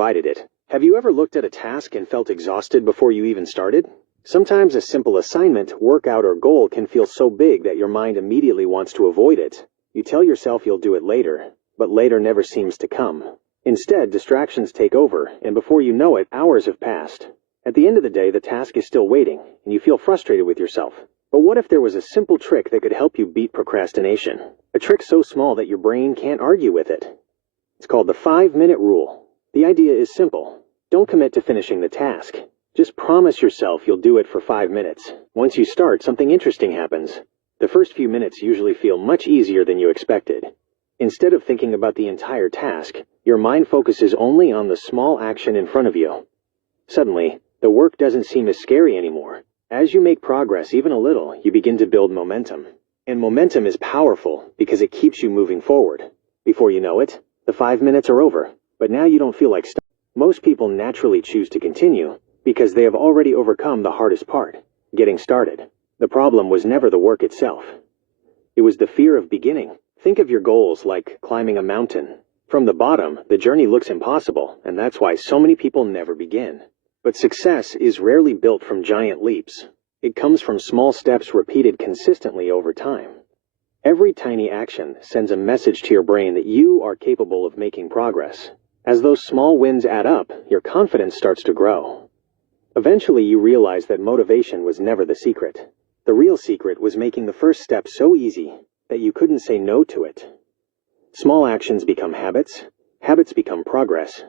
provided it. Have you ever looked at a task and felt exhausted before you even started? Sometimes a simple assignment, workout, or goal can feel so big that your mind immediately wants to avoid it. You tell yourself you'll do it later, but later never seems to come. Instead, distractions take over, and before you know it, hours have passed. At the end of the day, the task is still waiting, and you feel frustrated with yourself. But what if there was a simple trick that could help you beat procrastination? A trick so small that your brain can't argue with it. It's called the 5-minute rule. The idea is simple. Don't commit to finishing the task. Just promise yourself you'll do it for 5 minutes. Once you start, something interesting happens. The first few minutes usually feel much easier than you expected. Instead of thinking about the entire task, your mind focuses only on the small action in front of you. Suddenly, the work doesn't seem as scary anymore. As you make progress even a little, you begin to build momentum. And momentum is powerful because it keeps you moving forward. Before you know it, the 5 minutes are over, but now you don't feel like stopping. Most people naturally choose to continue because they have already overcome the hardest part, getting started. The problem was never the work itself. It was the fear of beginning. Think of your goals like climbing a mountain. From the bottom, the journey looks impossible, and that's why so many people never begin. But success is rarely built from giant leaps. It comes from small steps repeated consistently over time. Every tiny action sends a message to your brain that you are capable of making progress. As those small wins add up, your confidence starts to grow. Eventually, you realize that motivation was never the secret. The real secret was making the first step so easy that you couldn't say no to it. Small actions become habits, habits become progress,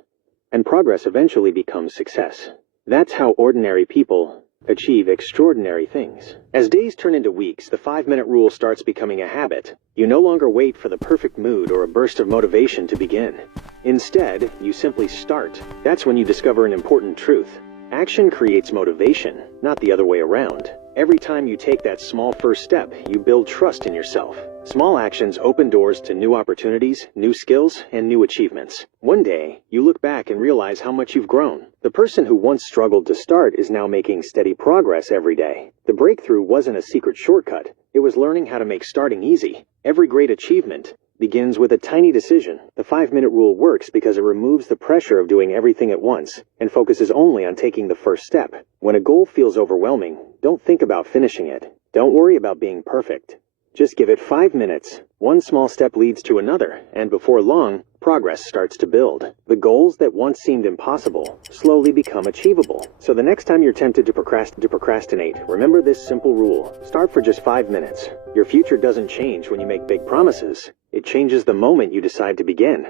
and progress eventually becomes success. That's how ordinary people achieve extraordinary things. As days turn into weeks, the 5-minute rule starts becoming a habit. You no longer wait for the perfect mood or a burst of motivation to begin. Instead, you simply start. That's when you discover an important truth. Action creates motivation, not the other way around. Every time you take that small first step, you build trust in yourself. Small actions open doors to new opportunities, new skills, and new achievements. One day, you look back and realize how much you've grown. The person who once struggled to start is now making steady progress every day. The breakthrough wasn't a secret shortcut. It was learning how to make starting easy. Every great achievement begins with a tiny decision. The 5-minute rule works because it removes the pressure of doing everything at once and focuses only on taking the first step. When a goal feels overwhelming, don't think about finishing it. Don't worry about being perfect. Just give it 5 minutes. One small step leads to another, and before long, progress starts to build. The goals that once seemed impossible slowly become achievable. So the next time you're tempted to procrastinate, remember this simple rule. Start for just 5 minutes. Your future doesn't change when you make big promises. It changes the moment you decide to begin.